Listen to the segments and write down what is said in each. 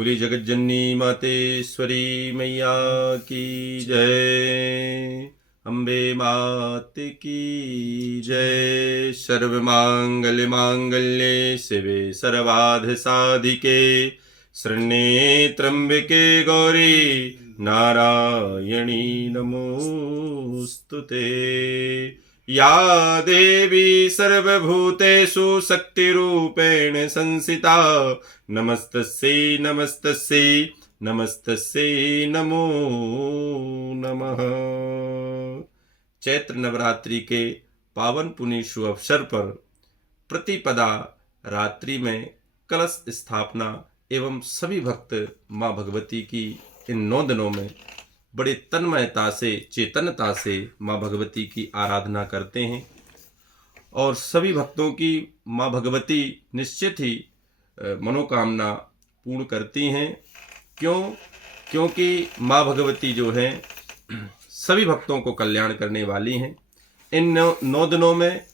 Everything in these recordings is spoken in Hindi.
बोली जगज्जननी मातेश्वरी मैया की जय। अम्बे मात की जय। सर्वमांगल्य मांगल्ये शिवे सर्वार्थ साधिके शरण्ये त्र्यंबके गौरी नारायणी नमोस्तुते। या देवी सर्वभूतेषु शक्तिरूपेण संस्थिता नमस्तस्यै नमस्तस्यै नमस्तस्यै नमो नमः। चैत्र नवरात्रि के पावन पुण्य शुभ अवसर पर प्रतिपदा रात्रि में कलश स्थापना एवं सभी भक्त माँ भगवती की इन 9 दिनों में बड़े तन्मयता से चेतनता से माँ भगवती की आराधना करते हैं और सभी भक्तों की माँ भगवती निश्चित ही मनोकामना पूर्ण करती हैं। क्योंकि माँ भगवती जो हैं सभी भक्तों को कल्याण करने वाली हैं। इन 9 दिनों में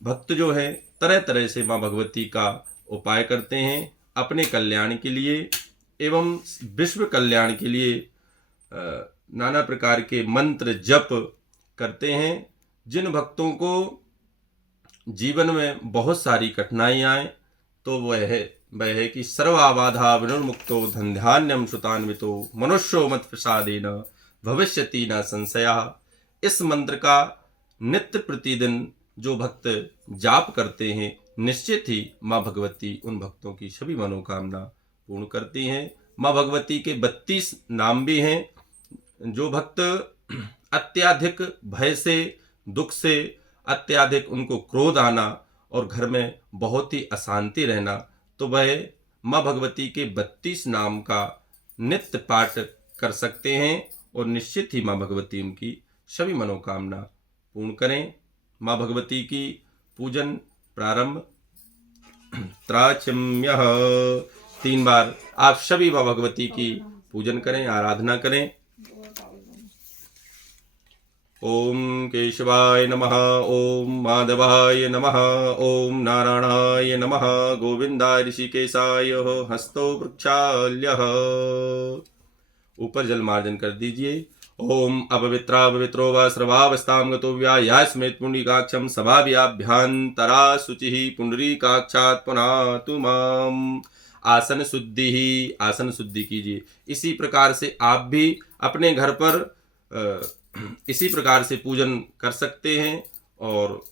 भक्त जो है तरह तरह से माँ भगवती का उपाय करते हैं अपने कल्याण के लिए एवं विश्व कल्याण के लिए नाना प्रकार के मंत्र जप करते हैं। जिन भक्तों को जीवन में बहुत सारी कठिनाई आए तो वह है कि सर्वाबाधा विनिर्मुक्तो धन्धान्यम सुतान्वितो मनुष्यो मत प्रसादेन भविष्यति न संशयः। इस मंत्र का नित्य प्रतिदिन जो भक्त जाप करते हैं निश्चित ही माँ भगवती उन भक्तों की सभी मनोकामना पूर्ण करती हैं। माँ भगवती के 32 नाम भी हैं। जो भक्त अत्याधिक भय से दुख से अत्याधिक उनको क्रोध आना और घर में बहुत ही अशांति रहना तो वह माँ भगवती के 32 नाम का नित्य पाठ कर सकते हैं और निश्चित ही माँ भगवती उनकी सभी मनोकामना पूर्ण करें। माँ भगवती की पूजन प्रारंभ। त्राचिम्यः 3 बार आप सभी माँ भगवती की पूजन करें आराधना करें। ओम केशवाय नमः ओम माधवाय नमः ओम नारायणाय नमः गोविंदाय ऋषिकेशाय हस्तो वृक्षाल्यः। ऊपर जल मार्जन कर दीजिए। ओम अपवित्रा पवित्रो व स्रवावस्तां गतो व्यायास्मेत् पुंडरीकाक्षं सभाभ्याभ्यन्तरा शुचिः पुंडरीकाक्षात् पुनातु माम्। आसन शुद्धि कीजिए। इसी प्रकार से आप भी अपने घर पर इसी प्रकार से पूजन कर सकते हैं और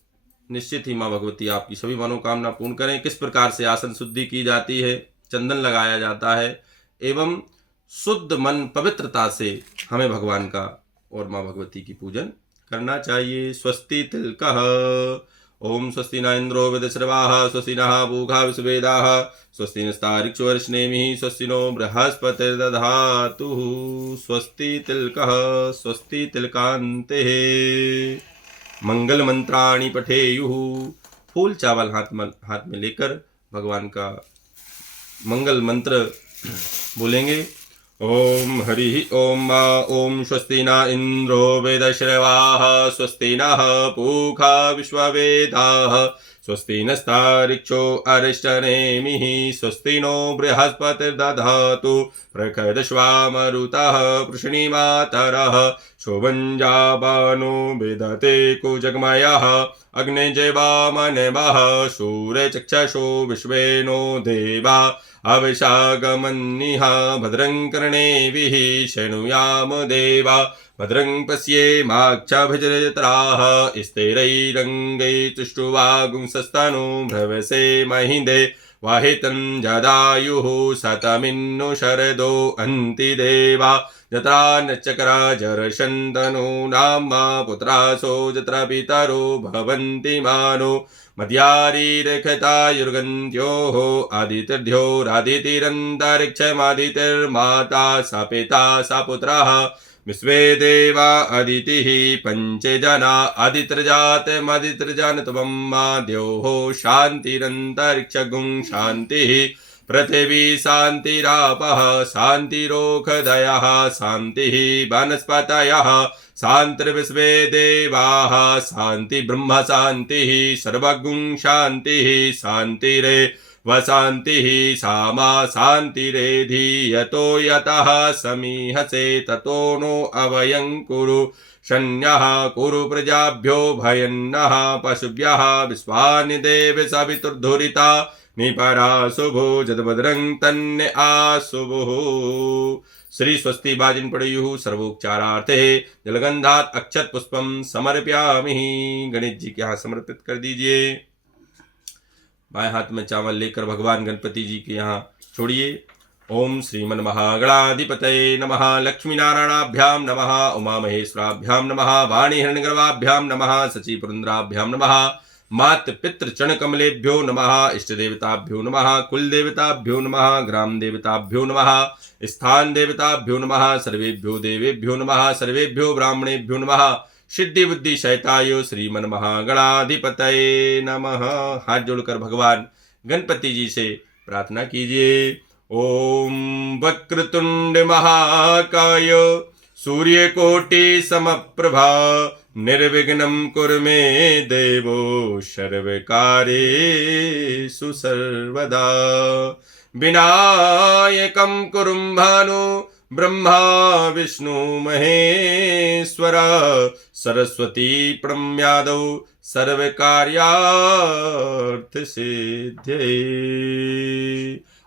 निश्चित ही माँ भगवती आपकी सभी मनोकामना पूर्ण करें। किस प्रकार से आसन शुद्धि की जाती है, चंदन लगाया जाता है एवं शुद्ध मन पवित्रता से हमें भगवान का और माँ भगवती की पूजन करना चाहिए। स्वस्ति तिलकः। ओम स्वस्ति न इंद्रो वृद्धश्रवाः स्वस्ति नः पूषा विश्ववेदाः स्वस्ति नस्तार्क्ष्यो अरिष्टेमिः स्वस्ति नो बृहस्पतिर्दधातुः। स्वस्ति तिलकः स्वस्ति तिलकान्तेः। मंगल मंत्राणि पठेयुः। फूल चावल हाथ में लेकर भगवान का मंगल मंत्र बोलेंगे। ओम हरि ओम मा ओम स्वस्ति न इंद्रो वेदश्रवाः स्वस्ति नः पूषा विश्ववेदाः स्वस्ति नस्तार्क्ष्यो अरिष्टनेमिः स्वस्ति नो बृहस्पतिर्दधातु प्रखरश्वामरुतः वृषणिमातरः शोभञ्जाबानो विदते कुजगमयः अग्निजेवामनेवः सूर्यचक्षुषो विश्वेनो देवा अविषागमन्निः भद्रं कर्णेभिः शृणुयाम देवा भद्रं पश्येमाक्षभिजत्राः स्थिरैरङ्गैस्तुष्टुवागुंसस्तनो भ्रवसे महिन्दे वाहितं जदायुः शतमिन्नु शरदो अन्ति देवा यत्रा नचक्रा जरशन्तनो नामा पुत्रासो यत्र पितरो भवन्ति मानो मध्यारीरखतायुर्गन्त्योः आदितिर्ध्योरादितिरन्तरिक्षमादितिर्माता सा पिता सा पुत्रः विश्वे देवा अदितिः पञ्चजना आदित्यजातमदित्यजानत्वं द्योः शान्तिरन्तरिक्षगुं शान्तिः पृथिवी शान्तिरापः शान्तिरोषधयः शान्तिः वनस्पतयः शान्तिर्विश्वे देवाः शान्ति ब्रह्म शान्तिः सर्वगुं शान्तिः शान्तिरे वशान्तिः सा मा शान्तिरेधि यतो यतः समीहसे ततो नो अभयं कुरु शन्यः कुरु प्रजाभ्यो भयन्नः पशुभ्यः विश्वानि देव सवितुर्धुरिता निपरा शुभो जदभद्रं तन्ने आशुभो। श्री स्वस्ति बाजिन पड़युः सर्वोपचारार्थे जलगंधात् अक्षत पुष्पम समर्पयामि। गणेश जी के यहाँ समर्पित कर दीजिए। बाएं हाथ में चावल लेकर भगवान गणपति जी के यहाँ छोड़िए। ओम श्रीमन महागणाधिपतये नमः, लक्ष्मी नारायणाभ्याम नमः, उमा महेश्वराभ्याम नमः, वाणी हिरण्यगर्भाभ्याम नमः, शची पुरंद्राभ्याम नमः, मात पितृ चरण कमलेभ्यो नमः, इष्ट देवताभ्यो नमः, कुल देवताभ्यो नमः, ग्राम देवताभ्यो नमः, स्थान देवताभ्यो नमः, सर्वेभ्यो देवेभ्यो नमः, सर्वेभ्यो ब्राह्मणेभ्यो नमः, सिद्धि बुद्धि शैतायो श्रीमन महागणाधिपतये नमः। हाथ जोड़कर भगवान गणपति जी से प्रार्थना कीजिए। ओम वक्रतुंड महाकाय सूर्यकोटि समप्रभा निर्विघ्नं कुरु मे देवो सर्वकार्येषु सर्वदा। विनायकं कुरुं भानु ब्रह्मा विष्णु महेश्वर सरस्वती प्रणम्यादौ सर्वकार्यार्थसिद्धये।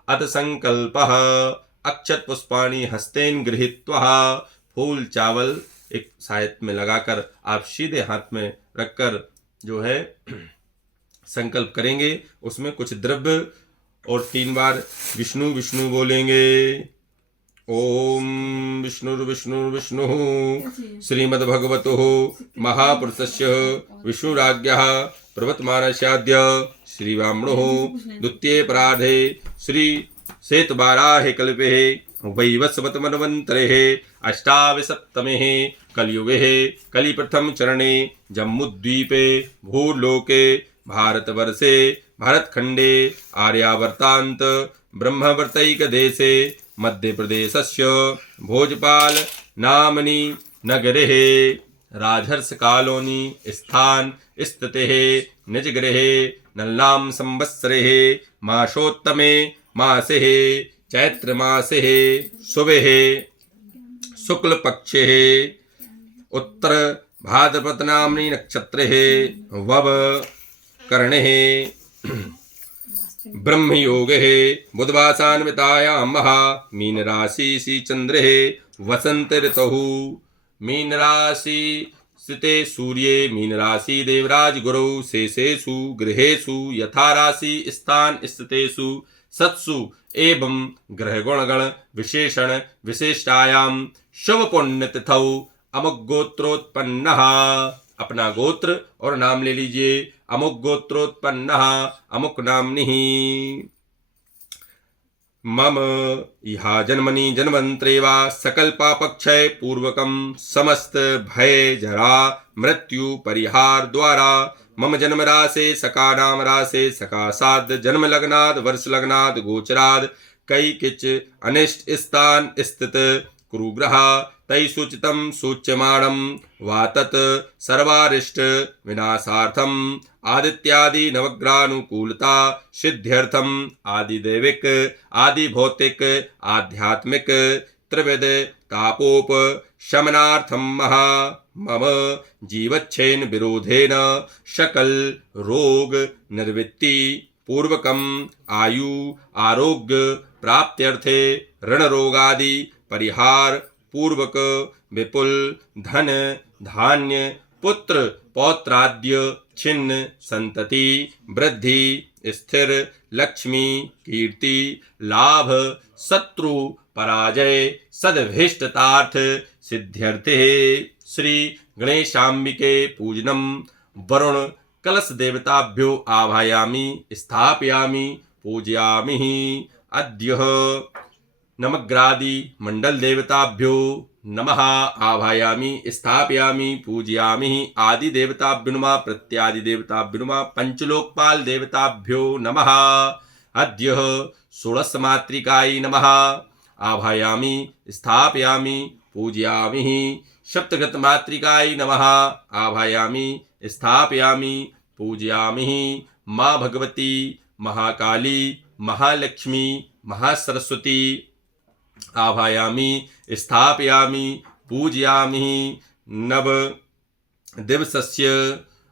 अथ संकल्पः अक्षत पुष्पाणि हस्तेन गृहीत्वा, फूल चावल एक सायत में लगाकर आप सीधे हाथ में रखकर जो है संकल्प करेंगे। उसमें कुछ द्रव्य और 3 बार विष्णु विष्णु बोलेंगे। ओम विष्णुर्विष्णुर्विष्णुः श्रीमद्भगवतोः महापुरुषस्य विष्णुराज्ञः प्रवर्तमानस्याद्य श्रीब्राह्मणोः द्वितीये परार्धे श्री श्वेतवाराहे कल्पे वैवस्वतमन्वन्तरे अष्टाविंशत्तमे कलियुगे कलिप्रथम चरणे जम्बूद्वीपे भूलोके भारतवर्षे भरतखण्डे आर्यावर्तान्त ब्रह्मवर्तैकदेशे मध्यप्रदेशस्य भोजपाल नामनि नगरे राजहर्ष कालोनी स्थान स्थिते निजगृहे नल्लाम संवत्सरे मासोत्तमे मासे चैत्र मासे शुभे शुक्ल पक्षे उत्तर भाद्रपद नाम्नि नक्षत्रे वव कर्णे ब्रह्मयोगे बुधवासान्वितायां महा मीन राशि चंद्रे वसंत ऋतुः मीन राशि स्थिते सूर्ये मीन राशि देवराज गुरु शेषेषु गृहेषु यथा राशि स्थान स्थितेषु सत्सु एवं ग्रह गुणगण विशेषण विशिष्टायां शुभ पुण्य तिथौ अमुक गोत्रोत्पन्नः। अपना गोत्र और नाम ले लीजिए। अमुक गोत्रोत्पन्नः अमुक नाम्निः। मम इहा जन्मनि जन्मन्त्रे वा सकल पापक्षय पूर्वकं समस्त भय जरा मृत्यु परिहार द्वारा मम जन्म राशे सका नाम राशे सका साध जन्म लग्नाद वर्ष लग्नाद गोचराद कई किच अनिष्ट स्थान स्थित कुरुग्रह तै सूचितं सूच्यमाणं वा तत् सर्वारिष्ट विनाशार्थम आदित्यादि नवग्रहानुकूलता सिद्ध्यर्थम आदि दैविक आदि भौतिक आध्यात्मिक त्रिविध तापोप शमनार्थम मम जीवच्छेन विरोधेन सकल रोग निर्वृत्ति पूर्वकम आयु आरोग्य प्राप्त्यर्थे ऋण रोगादि परिहार पूर्वक विपुल धन धान्य पुत्र पौत्राद्य छिन्न संतति वृद्धि स्थिर लक्ष्मी कीर्ति लाभ शत्रु पराजय सद्भिष्टतार्थ सिद्ध्यर्थे श्री गणेशाम्बिके पूजनम वरुण कलश देवताभ्यो आभायामि स्थापयामि पूजयामि। अद्य नमग्रादि मंडल देवताभ्यो नमः आभायामि स्थापयामि पूजयामि। आदि देवताभ्यो नमः प्रत्यादि देवताभ्यो नमः पंचलोकपाल देवताभ्यो नमः। अद्य षोडश मातृकायै नमः आभायामि स्थापयामि पूजयामि। सप्तगत मातृकायै नमः आभायामि स्थापयामि पूजयामि। माँ भगवती महाकाली महालक्ष्मी महासरस्वती आभायामि स्थापयामि पूजयामि नव दिवसस्य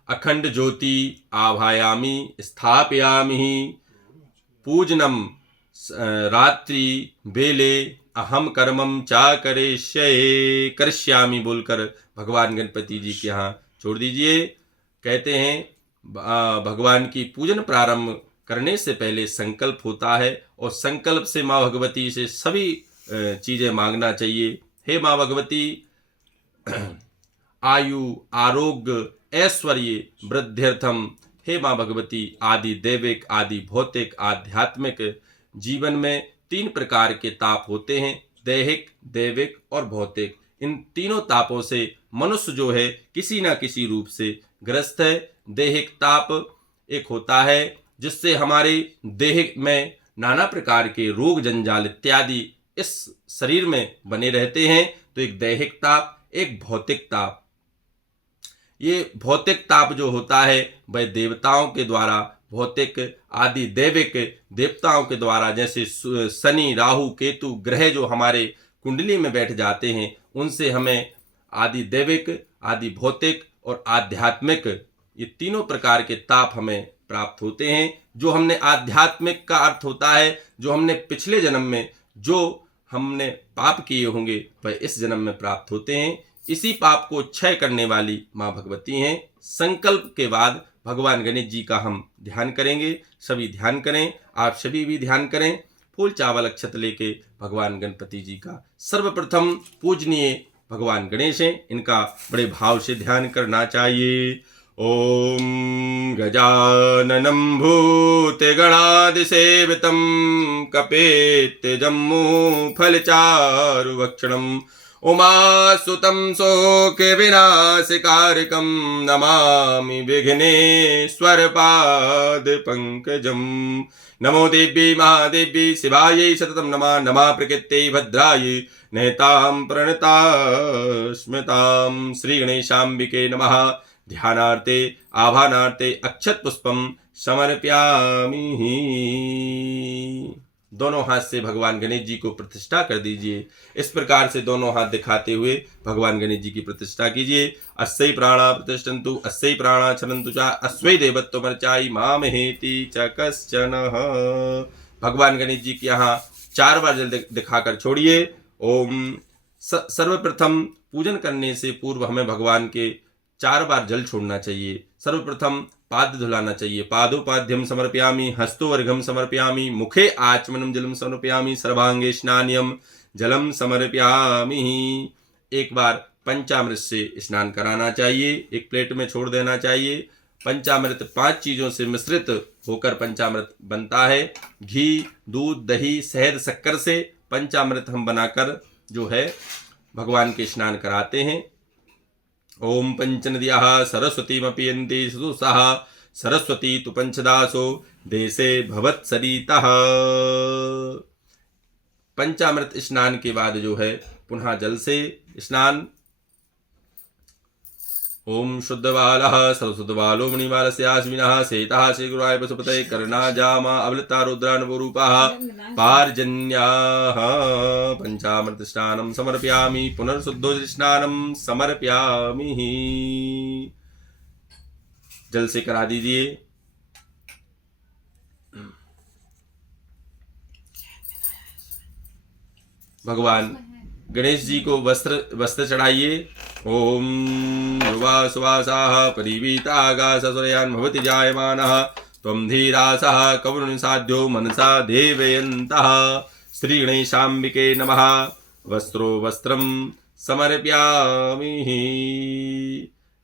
अखंड ज्योति आभायामि स्थापयामि पूजनम रात्रि बेले अहम कर्मम चा करिष्यामि बोलकर भगवान गणपति जी के यहाँ छोड़ दीजिए। कहते हैं भगवान की पूजन प्रारंभ करने से पहले संकल्प होता है और संकल्प से माँ भगवती से सभी चीजें मांगना चाहिए। हे माँ भगवती, आयु आरोग्य ऐश्वर्य वृद्ध्यर्थम, हे माँ भगवती, आदि दैविक आदि भौतिक आध्यात्मिक जीवन में 3 प्रकार के ताप होते हैं, दैहिक दैविक और भौतिक। इन तीनों तापों से मनुष्य जो है किसी न किसी रूप से ग्रस्त है। दैहिक ताप एक होता है जिससे हमारे देह में नाना प्रकार के रोग जंजाल इत्यादि इस शरीर में बने रहते हैं, तो एक दैहिक ताप, एक भौतिक ताप। ये भौतिक ताप जो होता है वह देवताओं के द्वारा, भौतिक आदि दैविक देवताओं के द्वारा, जैसे शनि राहु केतु ग्रह जो हमारे कुंडली में बैठ जाते हैं, उनसे हमें आदि दैविक आदि भौतिक और आध्यात्मिक ये तीनों प्रकार के ताप हमें प्राप्त होते हैं। जो हमने आध्यात्मिक का अर्थ होता है जो हमने पिछले जन्म में जो हमने पाप किए होंगे वह इस जन्म में प्राप्त होते हैं। इसी पाप को क्षय करने वाली माँ भगवती हैं। संकल्प के बाद भगवान गणेश जी का हम ध्यान करेंगे। सभी ध्यान करें, आप सभी भी ध्यान करें। फूल चावल अक्षत लेके भगवान गणपति जी का सर्वप्रथम पूजनीय भगवान गणेश हैं, इनका बड़े भाव से ध्यान करना चाहिए। ओम गजाननं भूतगणादिसेवितं कपेत्य जम्मू फलचारुभक्षणम् उमासुतं शोकविनाशकारकं नमामि विघ्नेश्वरपादपङ्कजम्। नमो देव्यै महादेव्यै शिवायै सततं नमः। नमः प्रकृत्यै भद्रायै नैतां प्रणतास्मतां। श्री गणेशाम्बिके नमः। ध्यानार्थे आभानार्थे अक्षत पुष्पम समर्पयामि। दोनों हाथ से भगवान गणेश जी को प्रतिष्ठा कर दीजिए। इस प्रकार से दोनों हाथ दिखाते हुए भगवान गणेश जी की प्रतिष्ठा कीजिए। अस्यै प्राणा प्रतिष्ठन्तु अस्यै प्राणा छनन्तु च अस्वै देवत्वमर्चायि मामहेति च कश्चन। भगवान गणेश जी के यहाँ 4 बार जल दिखाकर छोड़िए। ओम। सर्वप्रथम पूजन करने से पूर्व हमें भगवान के 4 बार जल छोड़ना चाहिए। सर्वप्रथम पाद धुलाना चाहिए। पादोपाद्यम समर्पयामि, हस्तोर्घ्यम समर्पयामि, मुखे आचमनम जलम समर्पयामि, सर्वांगे स्नानियम जलम समर्पयामि। एक बार पंचामृत से स्नान कराना चाहिए, एक प्लेट में छोड़ देना चाहिए। पंचामृत 5 चीजों से मिश्रित होकर पंचामृत बनता है। घी, दूध, दही, शहद, शक्कर से पंचामृत हम बनाकर जो है भगवान के स्नान कराते हैं। ओम पंचनद्याः सरस्वतीमपि यन्ति सुदुःसः सरस्वती तु पंचदासो देशे भवत्सरितः। पंचामृत स्नान के बाद जो है पुनः जल से स्नान। ओम शुद्धबालः सरस्वतबालो मणिबालस्यास्मिनः शेतः श्रीगुराय पशुपतये कर्णाजामा अवलता रुद्रानवरूपाः पार्जन्याः। पंचामृत स्नानं समर्पयामि, पुनर्शुद्धोदक स्नानं समर्पयामि। जल से करा दीजिए। भगवान गणेश जी को वस्त्र चढ़ाइए। ओम युवा सुवासाः परिवीतागासुरयान् भवति जायमानः त्वं धीरासः कवरुणसाध्यो मनसा देवयन्तः। श्री गणेशाम्बिके नमः। वस्त्रो वस्त्रं समर्पयामि।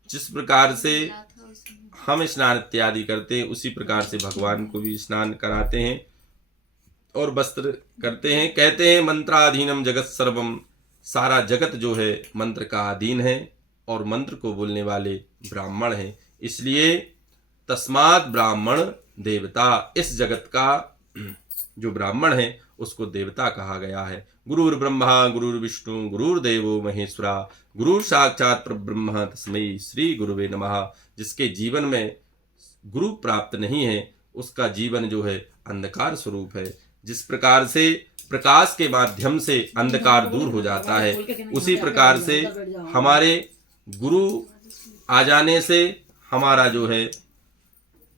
जिस प्रकार से हम स्नान इत्यादि करते हैं उसी प्रकार से भगवान को भी स्नान कराते हैं और वस्त्र करते हैं। कहते हैं मंत्राधीनम जगत सर्वम, सारा जगत जो है मंत्र का अधीन है और मंत्र को बोलने वाले ब्राह्मण हैं। इसलिए तस्मात् ब्राह्मण देवता, इस जगत का जो ब्राह्मण है उसको देवता कहा गया है। गुरुर् ब्रह्मा गुरुर्विष्णु गुरुर्देवो महेश्वरा गुरु साक्षात परब्रह्म तस्मै श्री गुरुवे नमः। जिसके जीवन में गुरु प्राप्त नहीं है उसका जीवन जो है अंधकार स्वरूप है। जिस प्रकार से प्रकाश के माध्यम से अंधकार दूर हो जाता है, उसी प्रकार से हमारे गुरु आ जाने से हमारा जो है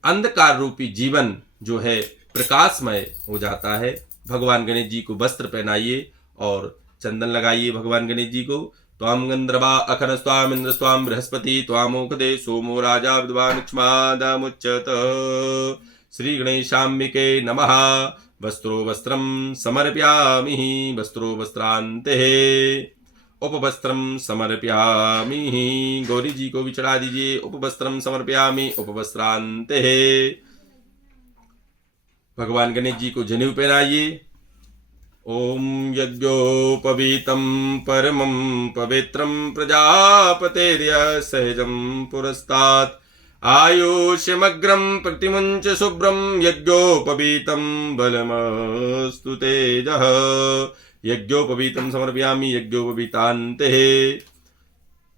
अंधकार रूपी जीवन जो है प्रकाशमय हो जाता है। भगवान गणेश जी को वस्त्र पहनाइए और चंदन लगाइए भगवान गणेश जी को। त्वाम गंधर्वा अखन स्वाम इंद्र स्वाम बृहस्पति त्वामोखदे सोमो राजा विद्वान क्षमादमुच्यत। श्री गणेशाम्बिके नमः। वस्त्रो वस्त्रम समर्पयामि वस्त्रो वस्त्रांते उपवस्त्रम समर्पयामि। गौरी जी को भी चढ़ा दीजिए। उपवस्त्रम समर्पयामि उपवस्त्रांते। भगवान गणेश जी को जनेऊ पहनाइए। ओम यज्ञोपवीतं परमं पवित्रं प्रजापतेर्य सहजं पुरस्तात् आयुष्यमग्रं प्रतिमुञ्च शुभ्रं यज्ञोपवीतं बलमस्तु तेजः। यज्ञोपवीतं समर्पयामि यज्ञोपवीतान्ते।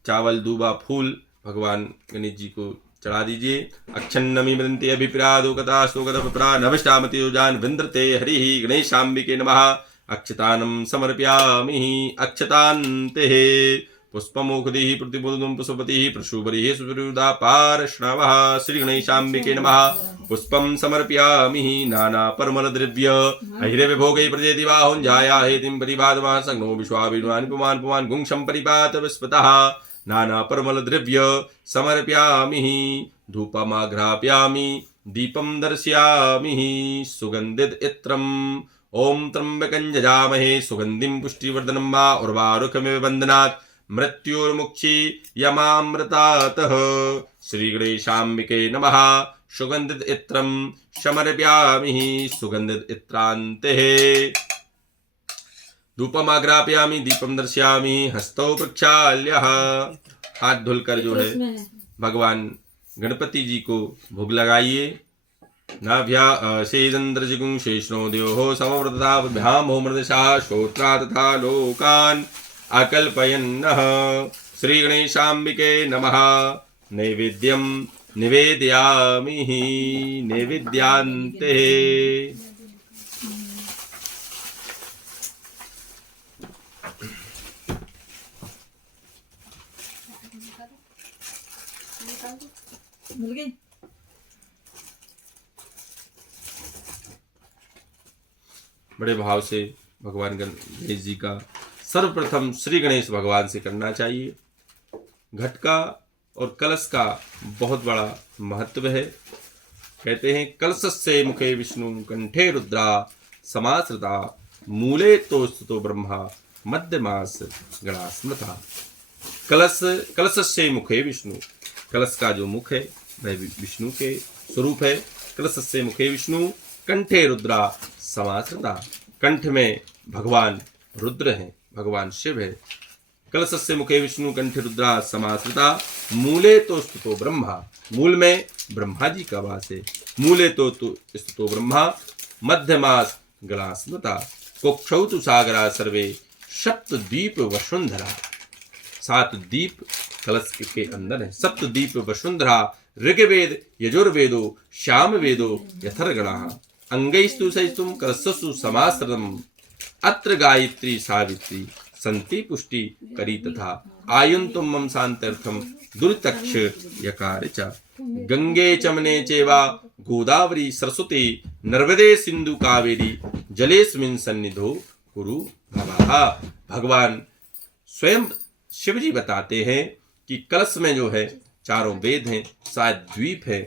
चावल दूबा फूल भगवान गणेश जी को चढ़ा दीजिए। अक्षन्नमी वदन्ति अभिप्रादो कथास्तो कथाभिप्रा नभष्टामति योजान विन्द्रते हरिः गणेशाम्बिके नमः। अक्षतानं समर्पयामि अक्षतान्ते। पुष्पमोखदिः प्रतिबोधुं पुष्पपतिः प्रशुभरिः सुविरुदा पार्ष्णवः। श्री गणेशाम्बिके नमः। पुष्पं समर्पयामि नाना परमलद्रव्य अहिरविभोगै प्रजेति बाहुञ्जाया हेतिं परिपादमः सग्नो विश्वाभिमानि पुमान् पुमान् गुंशं परिपात विस्पतः। नाना परमल द्रव्य समर्पयामि धूपमाघ्रापयामि दीपं दर्शयामि सुगंधित इत्रम्। ओम त्र्यंबकं यजामहे सुगंधिं पुष्टिवर्धनं वा उर्वारुकमिव बन्धनात् मृत्युर्मुक्षी यमामृतातः। श्री गणेशाम्बिके नमः। सुगंधित इत्रं समर्पयामि सुगंधित इत्रान्ते। धूपमाग्रापयामि दीपम दर्शयामि हस्तौ प्रक्षाल्य। हाथ धुलकर जो है भगवान गणपति जी को भोग लगाइए। नाभ्या शेदंद्रजिगुं शेषणो द्योः समवर्तताभ्यामो मृदशा श्रोत्रा तथा लोकान् अकल्पयन्नः। श्री गणेशाम्बिके नमः। नैवेद्यं निवेदयामि नैवेद्यान्ते। मिल गई। बड़े भाव से भगवान गणेश जी का सर्वप्रथम श्री गणेश भगवान से करना चाहिए। घट का और कलश का बहुत बड़ा महत्व है। कहते हैं कलशस्य मुखे विष्णु कंठे रुद्रा समाश्रिता मूले तो स्तुतो ब्रह्मा मध्यमास गणास्मृता। कलशस्य मुखे विष्णु, कलश का जो मुख है वह विष्णु के स्वरूप है। कलशस्य मुखे विष्णु कंठे रुद्रा समाश्रिता। कंठ में भगवान रुद्र हैं, भगवान शिव है। कलशस्य मुखे विष्णु कंठे रुद्रा समाश्रिता मूले तो स्तुतो ब्रह्मा। मूल में ब्रह्मा जी का वास है। मूले तो स्तुतो ब्रह्मा मध्यमास गणास्मृता। कुक्षौ तु सागरा सर्वे सप्त द्वीप वसुंधरा। 7 द्वीप कलश के अंदर है। सप्त द्वीप वसुंधरा ऋग्वेद यजुर्वेदो श्यामवेदो यथर्गणः। अंगैस्तु सहितुं कलशसु समाश्रितम् अत्र गायत्री सावित्री संति पुष्टि करी तथा आयुन्तुं मम शान्त्यर्थं दुरितक्ष यकार च। गंगे चमने चैवा गोदावरी सरस्वती नर्मदे सिंधु कावेरी जलेस्मिन् सन्निधो कुरु भवः। भगवान स्वयं शिव जी बताते हैं कि कलश में जो है चारों वेद हैं, 7 द्वीप है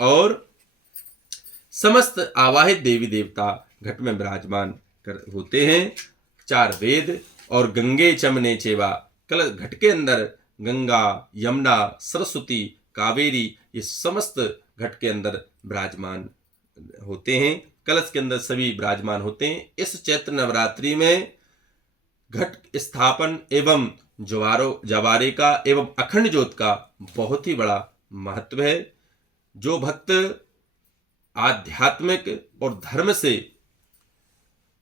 और समस्त आवाहित देवी देवता घट में विराजमान होते हैं। 4 वेद और गंगे चमने चेवा कलश घट के अंदर गंगा यमुना सरस्वती कावेरी ये समस्त घट के अंदर विराजमान होते हैं। कलश के अंदर सभी विराजमान होते हैं। इस चैत्र नवरात्रि में घट स्थापन एवं जवारे का एवं अखंड ज्योत का बहुत ही बड़ा महत्व है। जो भक्त आध्यात्मिक और धर्म से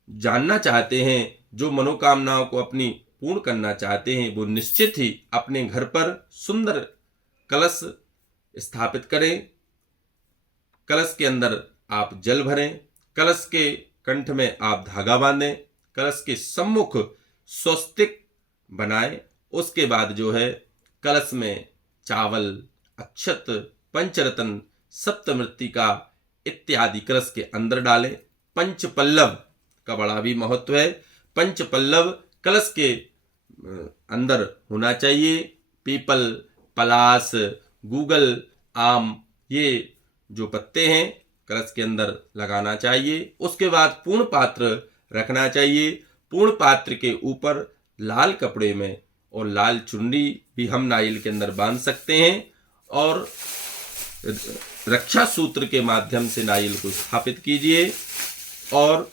जानना चाहते हैं, जो मनोकामनाओं को अपनी पूर्ण करना चाहते हैं, वो निश्चित ही अपने घर पर सुंदर कलश स्थापित करें। कलश के अंदर आप जल भरें, कलश के कंठ में आप धागा बांधें, कलश के सम्मुख स्वस्तिक बनाएं। उसके बाद जो है कलश में चावल, अक्षत, पंचरत्न, सप्तमृत्तिका इत्यादि कलश के अंदर डालें। पंचपल्लव का बड़ा भी महत्व है। पंचपल्लव कलश के अंदर होना चाहिए। पीपल, पलास, गूगल, आम, ये जो पत्ते हैं कलश के अंदर लगाना चाहिए। उसके बाद पूर्ण पात्र रखना चाहिए। पूर्ण पात्र के ऊपर लाल कपड़े में और लाल चुन्नी भी हम नारियल के अंदर बांध सकते हैं और रक्षा सूत्र के माध्यम से नारियल को स्थापित कीजिए और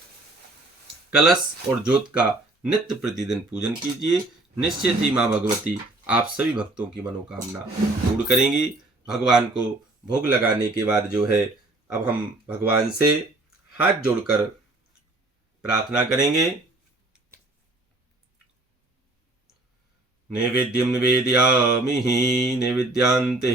कलश और ज्योत का नित्य प्रतिदिन पूजन कीजिए। निश्चित ही माँ भगवती आप सभी भक्तों की मनोकामना पूर्ण करेंगी। भगवान को भोग लगाने के बाद जो है अब हम भगवान से हाथ जोड़कर प्रार्थना करेंगे। नैवेद्यम निवेदयामि नैवेद्यांते।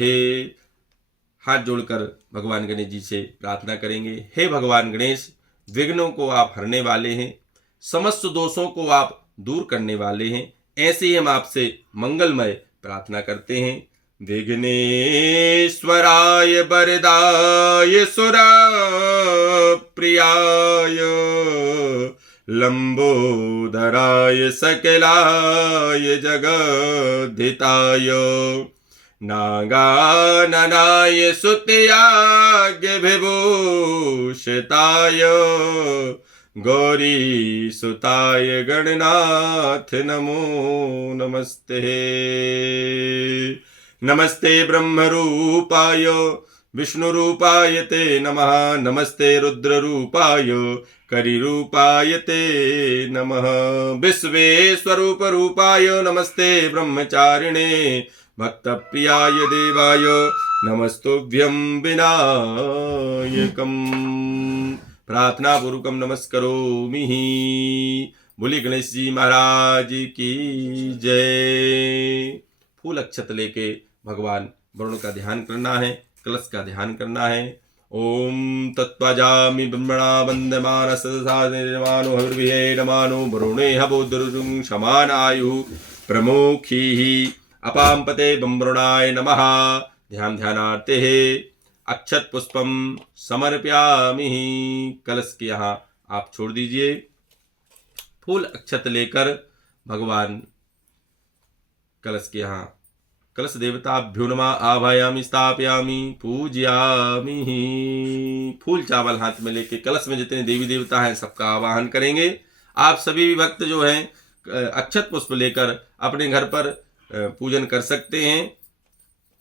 हाथ जोड़कर भगवान गणेश जी से प्रार्थना करेंगे। हे भगवान गणेश, विघ्नों को आप हरने वाले हैं, समस्त दोषों को आप दूर करने वाले हैं। ऐसे ही हम आपसे मंगलमय प्रार्थना करते हैं। विघ्नेश्वराय वरदाय सुरप्रियाय लंबोदराय सकलाय जगद्धिताय नागाननाय सुत्याग्य विभूषिताय गौरी सुताय गणनाथ नमो नमस्ते। नमस्ते ब्रह्मरूपाय विष्णुरूपाय ते नमः। नमस्ते रुद्ररूपाय करिरूपाय ते नमः। विश्वेश्वरूपरूपाय नमस्ते ब्रह्मचारिणे भक्तप्रियाय देवाय नमस्तुभ्यं विनायकम्। प्रार्थना पूर्वकम नमस्करोमि। बोलिए गणेश जी महाराज की जय। फूल अक्षत लेके भगवान वरुण का ध्यान करना है, कलश का ध्यान करना है। ओम तत्त्वजामि ब्रह्मणा वंदमान सदसानो हविर्भिः नमानो वरुणे हवोदरुं समानायु प्रमुखी अपाम्पते बम्वरुणाय नमः। ध्यानार्थे अक्षत पुष्पम समर्पयामि। कलश के यहाँ आप छोड़ दीजिए। फूल अक्षत लेकर भगवान कलश के यहाँ कलश देवताभ्यो नमः आवाहयामि स्थापयामि पूजयामि। फूल चावल हाथ में लेके कलश में जितने देवी देवता हैं सबका आवाहन करेंगे। आप सभी भक्त जो हैं अक्षत पुष्प लेकर अपने घर पर पूजन कर सकते हैं।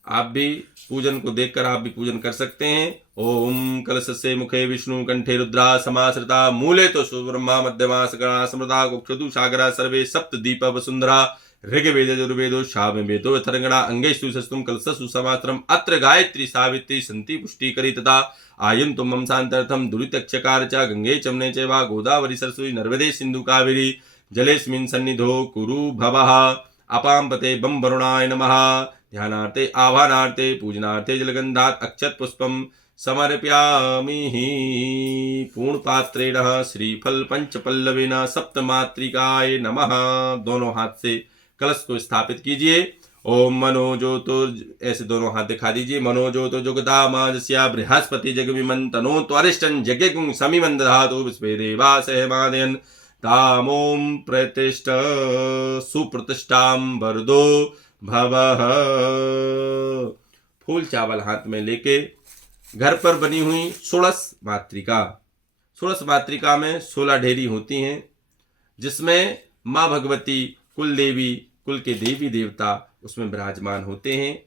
आप भी पूजन को देखकर आप भी पूजन कर सकते हैं। ओम कलश से मुखे विष्णु कंठे रुद्रा समाश्रिता मूले तो सुब्रह्मा मध्यमा सगणा समृता कुक्षतु सागरा सर्वे सप्त दीप वसुंधरा ऋग्वेद यजुर्वेदो सामवेदो यथर्गणा अंगेषु सस्तुम कलशसु समात्रम अत्र गायत्री सावित्री सन्ति पुष्टिकरी तथा आयन्तु मम शान्त्यर्थं दुरितक्षकार च गंगे चमने चैवा गोदावरी सरस्वती नर्मदे सिन्धु कावेरी जलेस्मिन् सन्निधौ कुरु भवः। अपाम्पते बम वरुणाय नमः। ध्यानार्थे आह्वानार्थे पूजनार्थे जलगंधात् अक्षत पुष्पम समर्पयामि। पूर्णपात्रेण श्रीफल पंचपल्लवेन सप्तमात्रिकाय नमः। दोनों हाथ से कलश को स्थापित कीजिए। ओम मनोज्योतो, ऐसे दोनों हाथ दिखा दीजिए। मनोज्योतो जुगदामाजस्या बृहस्पति जगविमंतनो त्वरिष्टं जगेगुं समिमं दधातु विश्वे देवा सहमादयन् तामों प्रतिष्ठ सुप्रतिष्ठां वरदो भवः। फूल चावल हाथ में लेके घर पर बनी हुई षोडश मातृका में 16 ढेरी होती हैं, जिसमें माँ भगवती कुल देवी, कुल के देवी देवता उसमें विराजमान होते हैं।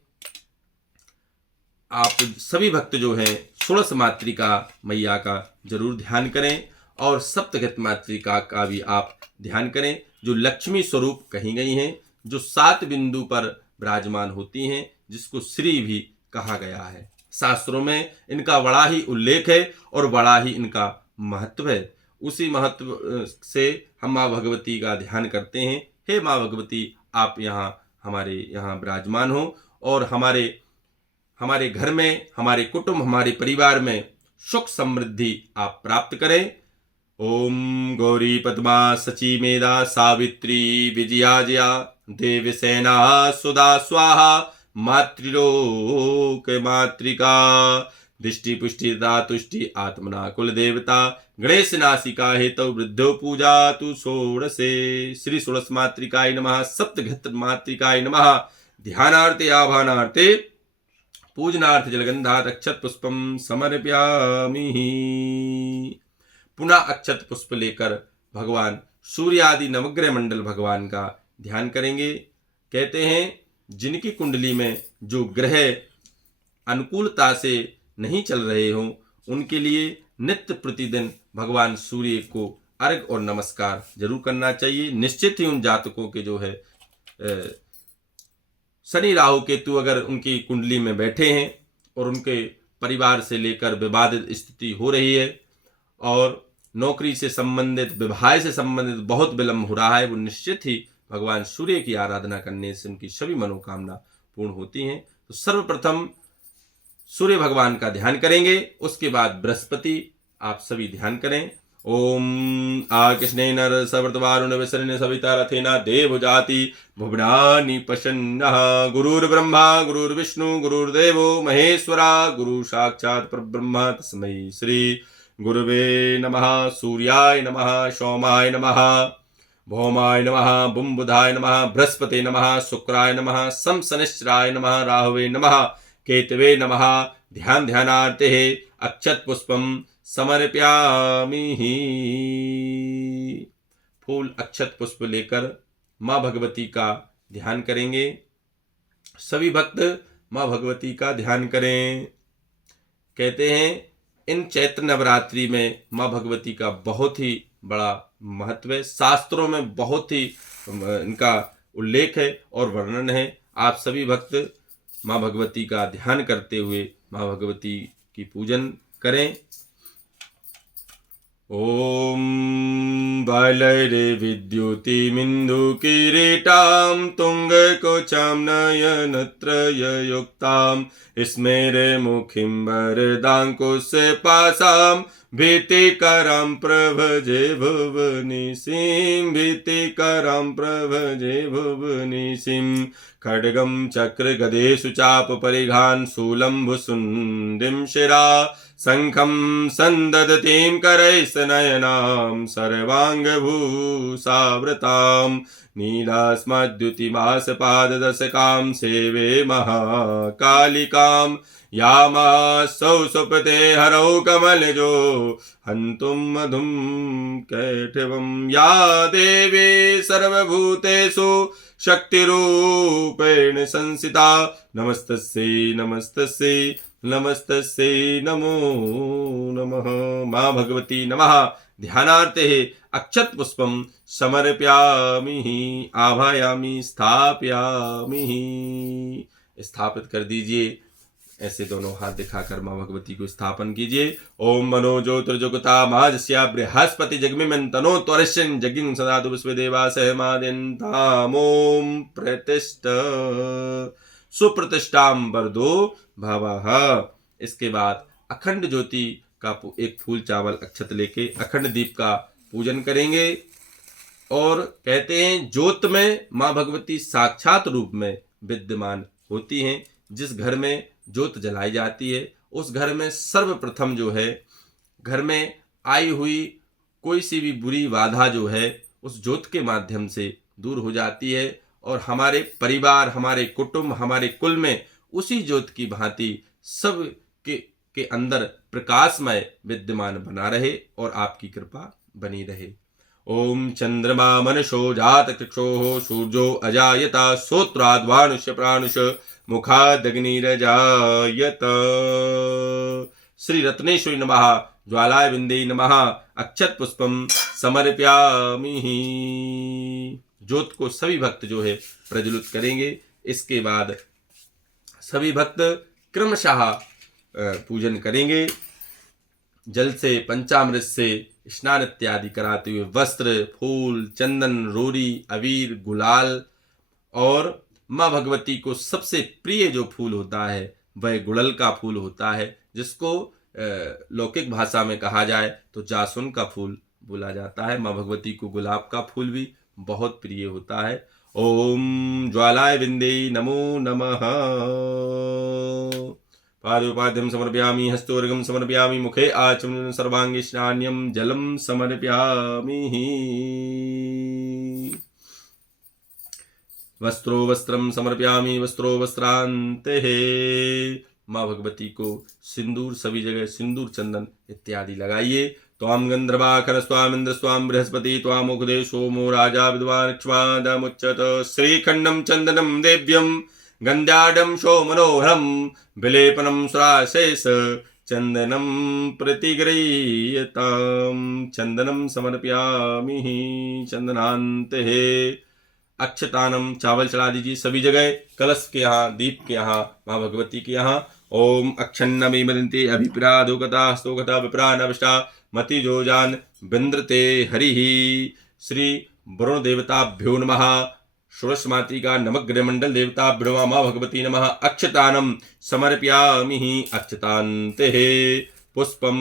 आप सभी भक्त जो हैं षोडश मातृका मैया का जरूर ध्यान करें और सप्तगत मातृका का भी आप ध्यान करें, जो लक्ष्मी स्वरूप कही गई हैं, जो 7 बिंदु पर विराजमान होती हैं, जिसको श्री भी कहा गया है। शास्त्रों में इनका बड़ा ही उल्लेख है और बड़ा ही इनका महत्व है। उसी महत्व से हम माँ भगवती का ध्यान करते हैं। हे माँ भगवती, आप हमारे यहाँ विराजमान हो और हमारे घर में, हमारे कुटुंब, हमारे परिवार में सुख समृद्धि आप प्राप्त करें। ओम गौरी पद्मा सची मेधा सावित्री विजया जया देवसेना सुधा स्वाहा मातृलोक मातृका दृष्टि पुष्टि तुष्टि आत्मना कुल देवता गणेश नासिका हेतु वृद्धो पूजा तु षोडशे श्री षोडश मातृकाय नमः सप्तघ्त मातृकाय नमः। ध्यानार्थे आभानार्थे पूजनार्थ जलगंधात् अक्षत पुष्पम समर्पयामि। पुनः अक्षत पुष्प लेकर भगवान सूर्य आदि नवग्रह मंडल भगवान का ध्यान करेंगे। कहते हैं जिनकी कुंडली में जो ग्रह अनुकूलता से नहीं चल रहे हों उनके लिए नित्य प्रतिदिन भगवान सूर्य को अर्घ और नमस्कार जरूर करना चाहिए। निश्चित ही उन जातकों के जो है शनि राहु केतु अगर उनकी कुंडली में बैठे हैं और उनके परिवार से लेकर विवादित स्थिति हो रही है और नौकरी से संबंधित विवाह से संबंधित बहुत विलंब हो रहा है, वो निश्चित ही भगवान सूर्य की आराधना करने से उनकी सभी मनोकामना पूर्ण होती हैं। तो सर्वप्रथम सूर्य भगवान का ध्यान करेंगे, उसके बाद बृहस्पति आप सभी ध्यान करें। ओम आकृष्णे नर सवर्तवारुण विसरण सविता रथेना देव जाति भुवनानि पशन्नः गुरुर्ब्रह्मा गुरुर्विष्णु गुरुर्देवो महेश्वरा गुरु साक्षात् परब्रह्म तस्मै श्री गुरुवे नमः। सूर्याय नमः सोमाय नमः भौमाय नमः बुम्बुधाय नमः बृहस्पते नमः शुक्राय नमः सम शनिश्चराय नमः राहवे नमः केतवे नमः। ध्यान ध्यानार्थे अक्षत पुष्पम समर्पयामि। फूल अक्षत पुष्प लेकर माँ भगवती का ध्यान करेंगे। सभी भक्त माँ भगवती का ध्यान करें। कहते हैं इन चैत्र नवरात्रि में माँ भगवती का बहुत ही बड़ा महत्व है। शास्त्रों में बहुत ही इनका उल्लेख है और वर्णन है। आप सभी भक्त माँ भगवती का ध्यान करते हुए माँ भगवती की पूजन करें। ओम बालैरे विद्युतिमिन्दु किरीटां तुंगकोचां नयनत्रययुक्तां स्मेरे मुखिं वरदाङ्कुशपाशां भीतिकरां प्रभजे भुवनिसीं भीतिकरां प्रभजे भुवनिसीं खड्गं चक्रगदेषु चापपरिघान् शूलम्भुसुण्डिं शिरा शङ्खं सन्ददतीं करैस्तनयनां सर्वाङ्गभूषावृतां नीलास्मद्युतिमासपाददशकां सेवे महाकालिकां यामासौ सुपते हरौ कमलजो हन्तुं मधुं कैठवं या देवी सर्वभूतेषु शक्तिरूपेण संस्थिता नमस्तस्यै नमस्तस्यै नमस्तस्यै नमो नमः। माँ भगवती नमः। ध्यानार्थे अक्षत पुष्पम समर्पयामि आभायामि स्थापयामि। स्थापित कर दीजिए। ऐसे दोनों हाथ दिखाकर माँ भगवती को स्थापन कीजिए। ओम मनो ज्योतिर्जुगता माजस्या बृहस्पति जगमिमंतनो त्वरश्यन जगिं सदातु विश्वदेवा सहमाद्यन्ताम ओम प्रतिष्ठ सुप्रतिष्ठाम वरदो भवः। इसके बाद अखंड ज्योति का एक फूल चावल अक्षत लेके अखंड दीप का पूजन करेंगे। और कहते हैं ज्योत में माँ भगवती साक्षात रूप में विद्यमान होती हैं। जिस घर में ज्योत जलाई जाती है उस घर में सर्वप्रथम जो है घर में आई हुई कोई सी भी बुरी बाधा जो है उस ज्योत के माध्यम से दूर हो जाती है और हमारे परिवार हमारे कुटुंब हमारे कुल में उसी ज्योत की भांति सब के अंदर प्रकाशमय विद्यमान बना रहे और आपकी कृपा बनी रहे। ओम चंद्रमा मनशो जात चक्षुः सूर्यो अजायता श्रोत्राद्वानुष्य प्राणुष मुखादग्निरजायत। श्री रत्नेश्वरी नमः ज्वालाय बिंदे नमः अक्षत पुष्पम समर्पयामि। ज्योत को सभी भक्त जो है प्रज्वलित करेंगे। इसके बाद सभी भक्त क्रमशः पूजन करेंगे। जल से पंचामृत से स्नान इत्यादि कराते हुए वस्त्र फूल चंदन रोरी अबीर गुलाल और माँ भगवती को सबसे प्रिय जो फूल होता है वह गुड़हल का फूल होता है, जिसको लौकिक भाषा में कहा जाए तो जासुन का फूल बोला जाता है। माँ भगवती को गुलाब का फूल भी बहुत प्रिय होता है। ओम ज्वालाय विंदे नमो नमः। पादोपाद्यं समर्पयामि, हस्तोर्घं समर्पयामि, मुखे आचमनं, सर्वांगे स्नान्यं जलं समर्पयामि। वस्त्रो वस्त्रं समर्पयामि, वस्त्रो वस्त्रान्तेः। माँ भगवती को सिंदूर, सभी जगह सिंदूर चंदन इत्यादि लगाइए। त्वां गंधर्वाखर स्वामिंद्र स्वाम बृहस्पति त्वां मुखदे सोमो राजा विद्वान् क्ष्मादमुच्यत। श्रीखंडं चंदनं देव्यं गंध्याडं शोमनोहरं विलेपनं सुराशेष चंदनं प्रतिगृह्यतां। चंदनं समर्पयामि चंदनान्तेः। अक्षतानम चावल चढ़ा दीजिए सभी जगह, कलश के यहाँ, दीप के यहाँ, माँ भगवती के यहाँ। ओम अक्षन्नमी मदन्ते अभिप्रादोगता स्तोगता विप्रा नविष्टा मति जोजान बिंद्रते हरिः। श्री वरुण देवताभ्यो नमः। षोडश मातृका नवग्रह मंडल देवताभ्यो माँ भगवती नमः। अक्षतानम समर्पयामि अक्षतान्तेः। पुष्पम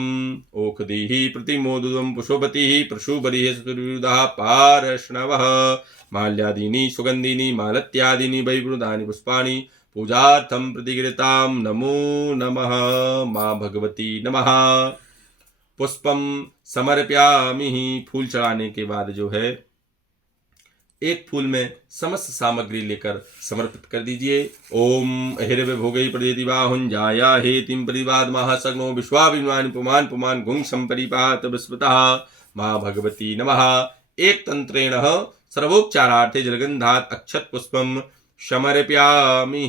ओखदीः प्रतिमोदुदं पुष्पपतिः प्रशुबलिः सुरयुधः पार्ष्णवः। माल्यादीनि सुगंधीनि मालत्यादीनि वैवृतानि पुष्पाणि पूजार्थं प्रतिगृहीतां। नमो नमः माँ भगवती नमः। पुष्पम समर्पयामि। फूल चढ़ाने के बाद जो है एक फूल में समस्त सामग्री लेकर समर्पित कर दीजिए। ओम हिरवे भोगई प्रदेति बाहुंजाया हेतिम परिवाद महासग्नो विश्वाभिमानि पुमान पुमान गुंग संपरिपात विस्मतः। माँ भगवती नमः। एक तंत्रेण सर्वोपचारार्थे जलगंधात अक्षत पुष्पम समर्पयामि।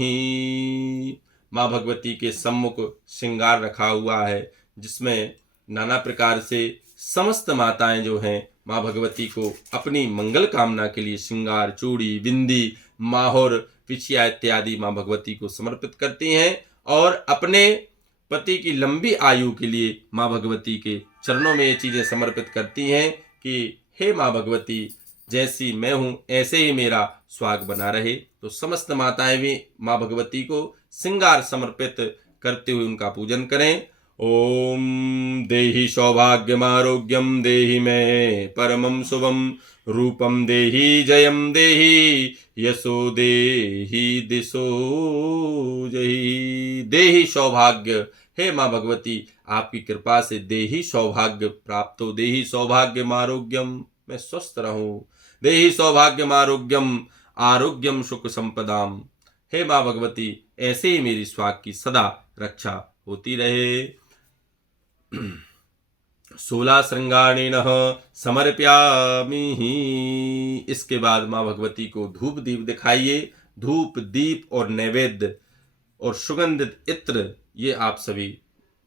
माँ भगवती के सम्मुख श्रृंगार रखा हुआ है, जिसमें नाना प्रकार से समस्त माताएं जो हैं माँ भगवती को अपनी मंगल कामना के लिए श्रृंगार, चूड़ी, बिंदी, माहौर, पिछिया इत्यादि माँ भगवती को समर्पित करती हैं और अपने पति की लंबी आयु के लिए माँ भगवती के चरणों में ये चीजें समर्पित करती हैं कि हे माँ भगवती, जैसी मैं हूँ ऐसे ही मेरा स्वाग बना रहे। तो समस्त माताएं भी माँ भगवती को श्रृंगार समर्पित करते हुए उनका पूजन करें। ओम देहि सौभाग्यमारोग्यम देहि मे परमं शुभम रूपम देहि जयम देहि यशो देहि दिशो जहि। देहि सौभाग्य, हे माँ भगवती आपकी कृपा से देहि सौभाग्य प्राप्त हो। देहि सौभाग्यमारोग्यम, मैं स्वस्थ रहूं। देहि सौभाग्यमारोग्यम आरोग्यम सुख संपदाम। हे माँ भगवती ऐसे ही मेरी स्वाग की सदा रक्षा होती रहे। 16 श्रृंगारेण समर्पयामि। इसके बाद माँ भगवती को धूप दीप दिखाइए। धूप दीप और नैवेद्य और सुगंधित इत्र ये आप सभी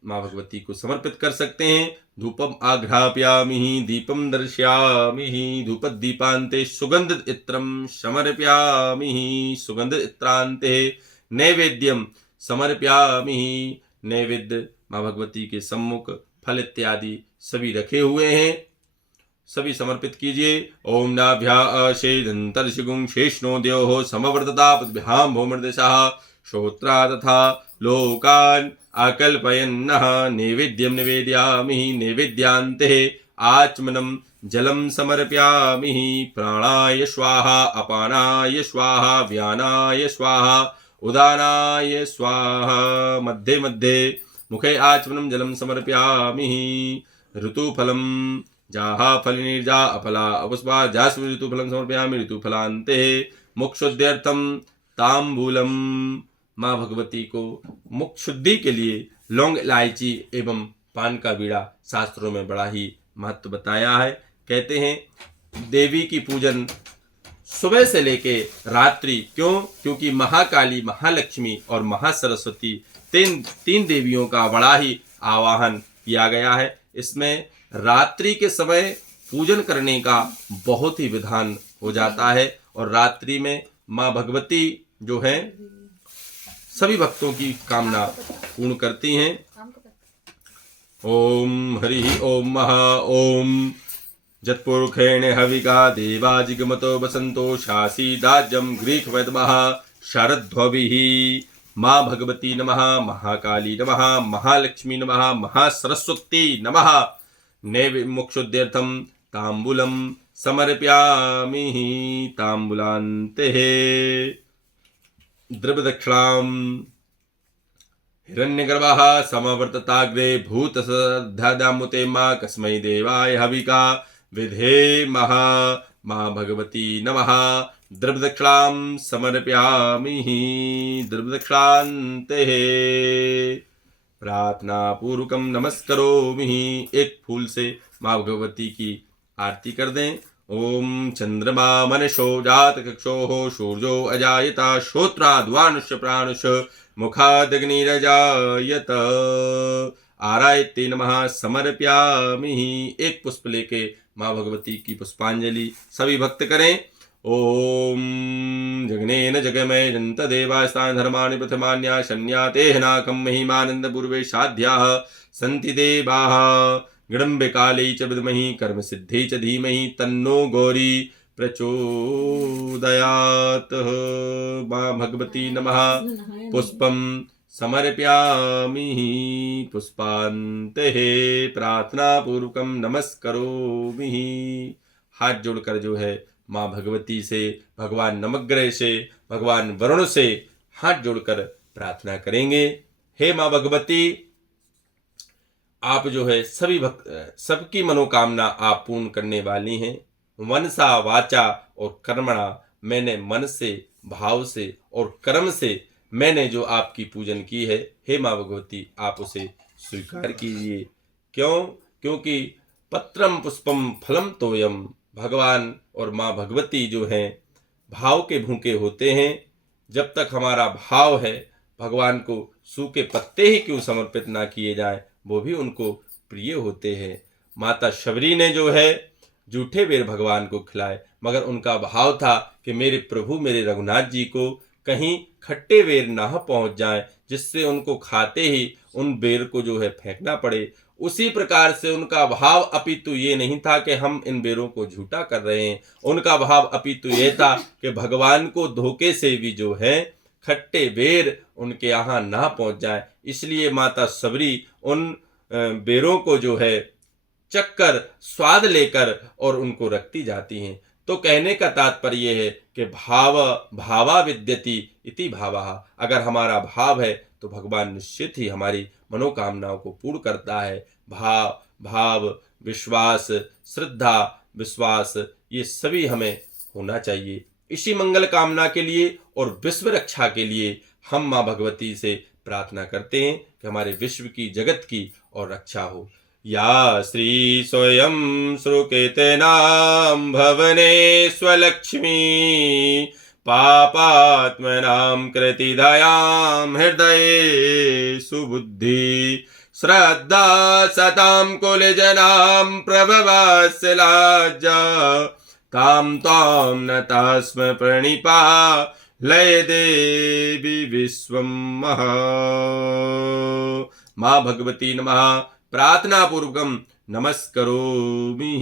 माँ भगवती को समर्पित कर सकते हैं। धूपम आघ्रापयामि दीपम दर्शयामि। धूपद दीपांते सुगंधित इत्रम समर्पयामि। सुगंधित इत्रांते नैवेद्यम समर्पयामि। नैवेद्य माँ भगवती के सम्मुख फल इत्यादि सभी रखे हुए हैं, सभी समर्पित कीजिए। ओम नाभ्याशेदंतर्षिगुं शेषनो द्योः समवर्ततापद्भ्यां भौमर्दशः श्रोत्रा तथा लोकान् आकल्पयन्नः। नैवेद्यं निवेदयामि। नैवेद्यान्ते आचमनं जलं समर्पयामि। प्राणाय स्वाहा अपानाय स्वाहा व्यानाय स्वाहा उदानाय स्वाहा। मध्ये मध्ये मुखे आचमनं जलं समर्पयामि। ऋतुफलं जाहा फलनिर्जा अफला अपुष्पा जास्मिन् ऋतुफलं समर्पयामि। ऋतुफलान्ते मुख शुद्ध्यर्थं ताम्बूलम। माँ भगवती को मुख शुद्धि के लिए लौंग, इलायची एवं पान का बीड़ा शास्त्रों में बड़ा ही महत्व बताया है। कहते हैं देवी की पूजन सुबह से लेके रात्रि, क्यों? क्योंकि महाकाली, महालक्ष्मी और महासरस्वती तीन देवियों का बड़ा ही आवाहन किया गया है। इसमें रात्रि के समय पूजन करने का बहुत ही विधान हो जाता है और रात्रि में माँ भगवती जो है सभी भक्तों की कामना पूर्ण करती हैं। ओम हरि ओम महा ओम जत्पुरुखेण हविका देवाजिगमतो वसंतो शासी दाज्यम ग्रीक वैद्मः शारद्भविः। माँ भगवती नमः, महाकाली नमः, महालक्ष्मी नमः, महासरस्वती नमः। नैवेमुक्षुद्यर्थं ताम्बूलं समर्पयामि ताम्बूलान्ते द्रव्यदक्षिणाम् हिरण्यगर्भः समवर्तताग्रे भूतसद्धामुते माँ कस्मै देवाय हविका विधेमः। माँ भगवती नमः। द्रव्यदक्षिणां समर्पयामि द्रव्यदक्षिणान्ते प्रार्थना पूर्वकं नमस्करोमि। एक फूल से माँ भगवती की आरती कर दें। ओम चंद्रमा मनशो जात कक्षो सूर्यो अजायता श्रोत्राद्वानुष्य प्राणुष मुखादग्निरजायत आरायते नमः समर्पयामि। एक पुष्प लेके माँ भगवती की पुष्पांजलि सभी भक्त करें। ओम जगनेन जगमय जंत देवास्तान धर्माणि प्रथमान्या शन्याते नाकं महिमानंद पूर्वे साध्याः सन्ति देवाः गणम्बे काले च विद्महि कर्म सिद्धे च धीमहि तन्नो गौरी प्रचोदयात्। माँ भगवती नमः। पुष्पं समर्पयामि पुष्पान्ते प्रार्थना पूर्वकं नमस्करोमि। हाथ जोड़कर जो है माँ भगवती से, भगवान नवग्रह से, भगवान वरुण से हाथ जोड़कर प्रार्थना करेंगे। हे माँ भगवती, आप जो है सभी भक्त सबकी मनोकामना आप पूर्ण करने वाली हैं। मनसा वाचा और कर्मणा, मैंने मन से, भाव से और कर्म से मैंने जो आपकी पूजन की है, हे माँ भगवती आप उसे स्वीकार कीजिए। क्यों? क्योंकि पत्रम पुष्पम फलम तोयम, भगवान और माँ भगवती जो हैं भाव के भूखे होते हैं। जब तक हमारा भाव है, भगवान को सूखे पत्ते ही क्यों समर्पित ना किए जाएं, वो भी उनको प्रिय होते हैं। माता शबरी ने जो है जूठे बेर भगवान को खिलाए, मगर उनका भाव था कि मेरे प्रभु मेरे रघुनाथ जी को कहीं खट्टे बेर ना पहुंच जाएं, जिससे उनको खाते ही उन बेर को जो है फेंकना पड़े। उसी प्रकार से उनका भाव अपितु ये नहीं था कि हम इन बेरों को झूठा कर रहे हैं, उनका भाव अपितु ये था कि भगवान को धोखे से भी जो है खट्टे बेर उनके यहाँ ना पहुंच जाए। इसलिए माता सबरी उन बेरों को जो है चक्कर स्वाद लेकर और उनको रखती जाती हैं। तो कहने का तात्पर्य है कि भाव भावा विद्यति इति भावः। अगर हमारा भाव है तो भगवान निश्चित ही हमारी मनोकामनाओं को पूर्ण करता है। भाव विश्वास, श्रद्धा विश्वास, ये सभी हमें होना चाहिए। इसी मंगल कामना के लिए और विश्व रक्षा के लिए हम माँ भगवती से प्रार्थना करते हैं कि हमारे विश्व की, जगत की और रक्षा हो। या श्री स्वयं श्रुकेतनां भवने स्वलक्ष्मी पापात्मनां कृतिदयां हृदये सुबुद्धि श्रद्धा सतां कुलजनां प्रभवत्सलाज्जा तां तां नतास्म प्रणिपा लय देवी विश्वं महा। माँ भगवती नमः। प्रार्थना पूर्वकम नमस्करोमि।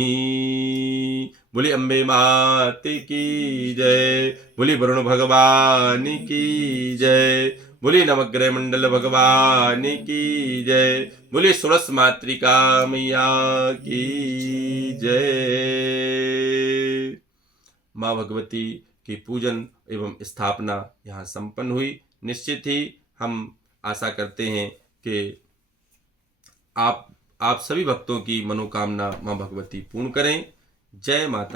बोली अम्बे माते की जय, बोली वरुण भगवान की जय, बोली नवग्रह मंडल भगवान की जय, बोली षोडश मातृका मैया की जय। माँ भगवती की पूजन एवं स्थापना यहाँ संपन्न हुई। निश्चित ही हम आशा करते हैं कि आप सभी भक्तों की मनोकामना माँ भगवती पूर्ण करें। जय माता।